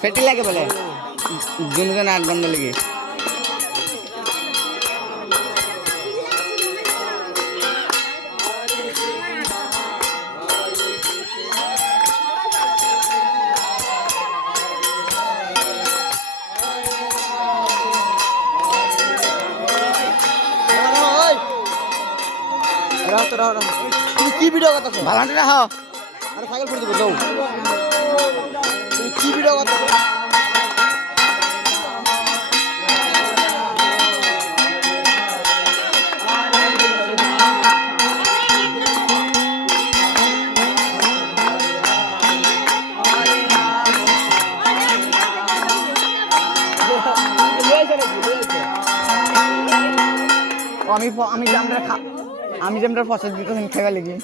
Fatty লাগে বলে দুজন 8 ঘন্টা লেগে তুমি কি ভিডিও করতেছো? ভালো না হও আরে সাইকেল পড়ে দেবো যাও। তুমি কি ভিডিও করতেছো? আমি জামটার পছন্দ দিতে খাইবা লাগি